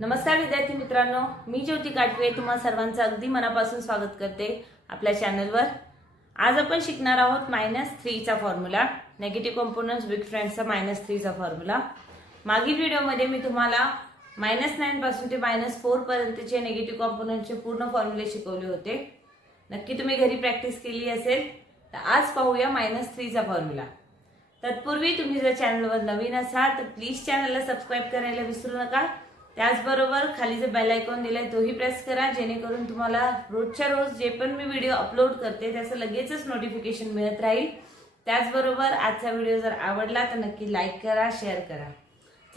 नमस्कार विद्यार्थी मित्रांनो, मी ज्योती काटवे तुम्हा सर्वांचं अगदी मनापासून स्वागत करते आपल्या चॅनलवर। आज आपण शिकणार आहोत -3 चा फॉर्म्युला, नेगेटिव्ह कंपोनेंट्स बिग फ्रेंड्सचा -3 चा फॉर्म्युला। मागील व्हिडिओमध्ये मी तुम्हाला -9 पासून ते -4 पर्यंतचे नेगेटिव्ह कंपोनेंट्सचे पूर्ण फॉर्म्युले शिकवले होते। नक्की तुम्ही घरी प्रॅक्टिस केली असेल। तर आज पाहूया -3 चा फॉर्म्युला। तत्पूर्वी तुम्ही जर चॅनलवर नवीन असाल तर प्लीज चॅनलला सबस्क्राइब करायला विसरू नका। त्याचबरोबर खाली जो बेल आयकॉन दिलाय तोही प्रेस करा, जेणेकरून तुम्हाला रोजच्या रोज जे पण मी व्हिडिओ अपलोड करते त्याचं लगेचच नोटिफिकेशन मिळत राहील। त्याचबरोबर आजचा व्हिडिओ जर आवडला तर नक्की लाईक करा, शेअर करा।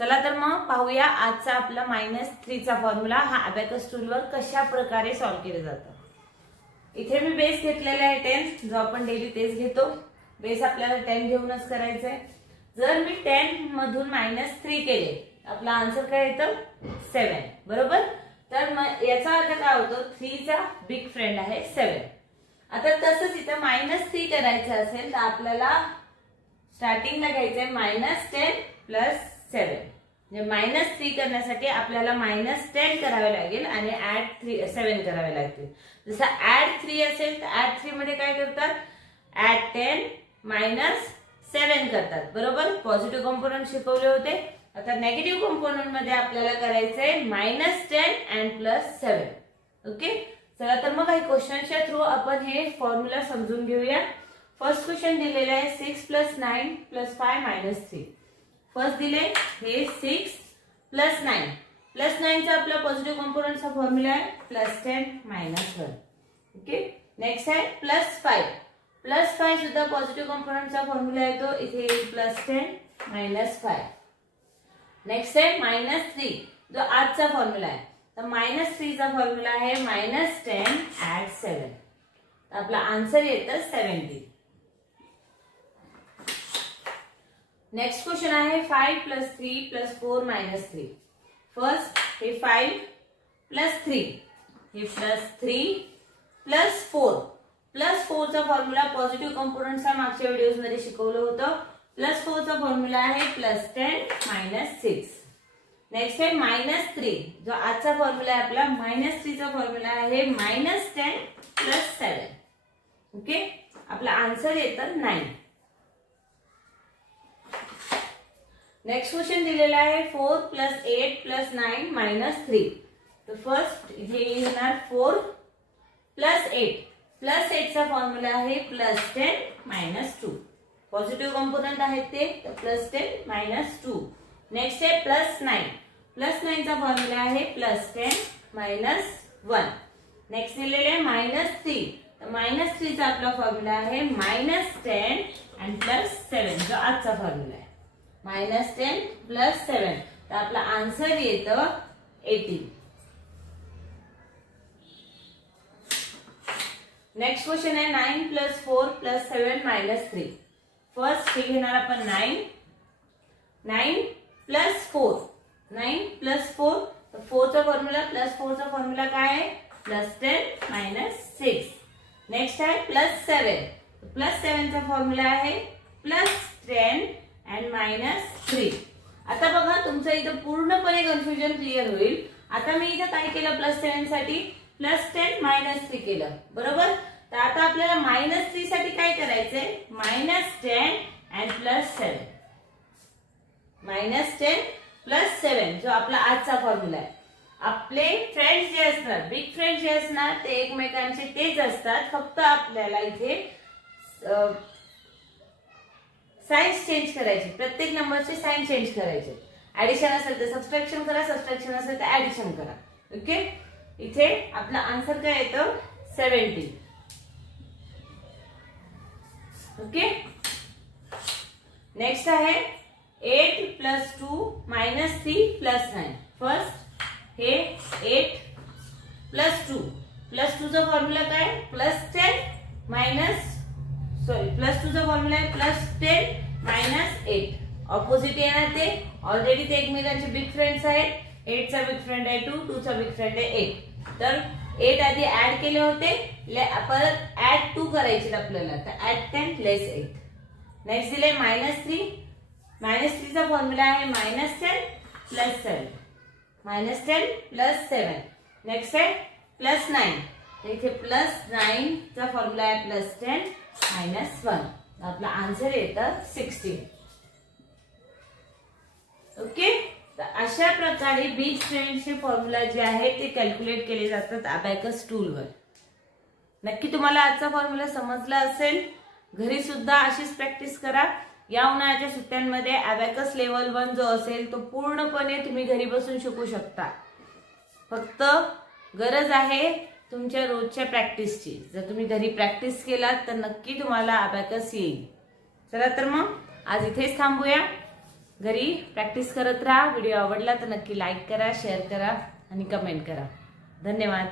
चला तर मग पाहूया आजचा आपला -3 चा फॉर्म्युला हा अबॅकस टूलवर कशा प्रकारे सॉल्व्ह केला जातो। इथे मी बेस घेतलेला आहे 10, जो आपण डेली तेच घेतो। बेस आपल्याला 10 घेऊनच करायचा आहे। जर मी 10 मधून -3 केले आपला आन्सर काय येतं 7, बरोबर। तर याचा अर्थ काय होतो 3 चा बिग फ्रेंड आहे 7। आता तसंच इथं -3 करायचं असेल तर आपल्याला स्टार्टिंगला घ्यायचंय -10 प्लस 7। म्हणजे -3 करण्यासाठी आपल्याला -10 करावे लागेल आणि ऍड 7 करावे लागतील। जसं ऍड 3 असेल तर ऍड 3 मध्ये काय करतात, ऍड 10 -7 करतात, बरोबर। पॉझिटिव्ह कंपोनेंट शिकवले होते। आता नेगेटिव्ह कंपोनेंट मध्ये आपल्याला करायचंय -10 and +7। ओके, चला तर मग काही क्वेश्चनच्या थ्रू आपण हे फॉर्म्युला समजून घेऊया। फर्स्ट क्वेश्चन दिलेला आहे 6 + 9 + 5 - 3। फर्स्ट दिले हे 6 + 9 + 9 चा आपला पॉझिटिव्ह कंपोनेंटचा फॉर्म्युला आहे +10 - 1। ओके, नेक्स्ट आहे +5 +5 सुद्धा पॉझिटिव्ह कंपोनेंटचा फॉर्म्युला आहे, तो इथे +10 - 5। नेक्स्ट आहे -3, जो आजचा फॉर्म्युला आहे। तर -3 चा फॉर्म्युला आहे -10 ऍड 7। तर आपला आन्सर येतं 70। नेक्स्ट क्वेश्चन आहे 5 + 3 + 4 - 3। फर्स्ट हे 5 + 3 हे +3 + 4 +4 चा फॉर्म्युला पॉझिटिव्ह कंपोनेंट्सचा मागच्या व्हिडिओज मध्ये शिकवलं होतं। +4 चा फॉर्म्युला आहे +10 - 6। नेक्स्ट आहे -3, जो आजचा फॉर्म्युला आहे आपला -3 चा फॉर्म्युला आहे -10 + 7। ओके, आपला आन्सर येतं 9। नेक्स्ट क्वेश्चन दिलेला आहे 4 + 8 + 9 - 3। तर फर्स्ट इथे येणार 4 + 8 +8 चा फॉर्म्युला आहे +10 - 2। पॉझिटिव्ह कंपोनेंट आहेत ते, तर +10 - 2। नेक्स्ट आहे +9 +9 चा फॉर्म्युला आहे +10 - 1। नेक्स्ट दिलेले आहे -3, तर -3 चा आपला फॉर्म्युला आहे -10 and +7, जो आजचा फॉर्म्युला आहे -10 + 7। तर आपला आन्सर येतं 18। नेक्स्ट क्वेश्चन आहे 9 + 4 + 7 - 3। फर्स्ट हे घेणार आपण 9 + 4 9 + 4, तर 4 चा फॉर्म्युला +4 चा फॉर्म्युला काय आहे +10 - 6। नेक्स्ट आहे +7, +7 चा फॉर्म्युला आहे +10 and -3। आता बघा तुमचं इथं पूर्णपणे कन्फ्युजन क्लिअर होईल। आता मी इथं काय केलं, +7 साठी +10 - 3 केलं, बरोबर। तर आता आपल्याला -3 साठी काय करायचंय, -10 and +7 -10 + 7, जो आपला आजचा फॉर्म्युला आहे। आपले फ्रेंड्स जे असणार, बिग फ्रेंड्स जे असणार, ते एकमेकांचे तेच असतात, फक्त आपल्याला इथे साइन्स चेंज करायची, प्रत्येक नंबरचे साइन चेंज करायचे। ऍडिशन असेल तर सबट्रॅक्शन करा, सबट्रॅक्शन असेल तर ऍडिशन करा। ओके, इथे आपला आन्सर काय येतं 70। ओके, नेक्स्ट आहे 8 + 2 - 3 + 9। फर्स्ट हे 8 + 2 +2 चा फॉर्म्युला काय +10 +2 चा फॉर्म्युला आहे +10 - 8। ऑपोजिट येणार ते, ऑलरेडी ते एकमेकांचे बिग फ्रेंड्स आहेत। 8 चा बिग फ्रेंड आहे 2, 2 चा बिग फ्रेंड आहे 8। तर 8 आधी ऍड केले होते, परत ऍड 2 करायचे आपल्याला, तर ऍड 10 - 8। नेक्स्ट दिले -3 चा फॉर्म्युला आहे -10 + 7 -10 + 7. नेक्स्ट आहे +9. तर इथे +9 चा फॉर्म्युला आहे +10 - 1. आपला आन्सर येतं 16. ओके. तर अशा प्रकारे बीज फ्रेंड्सचे फॉर्म्युला जे आहे ते कॅल्क्युलेट केले जातात अबॅकस टूलवर. नक्की तुम्हाला आजचा फॉर्म्युला समजला असेल. घरी सुद्धा अशीच प्रॅक्टिस करा. या उन्हाळ्याच्या सुट्ट्यांमध्ये अबॅकस लेवल 1 जो असेल तो पूर्णपणे तुम्ही घरी बसून शिकू शकता. फक्त गरज आहे तुमच्या रोजच्या प्रॅक्टिसची. जर तुम्ही घरी प्रॅक्टिस केलात तर नक्की तुम्हाला अबॅकस येईल. चला तर मग आज इथेच थांबूया. घरी प्रॅक्टिस करत राहा. व्हिडिओ आवडला तर नक्की लाईक करा, शेअर करा आणि कमेंट करा. धन्यवाद.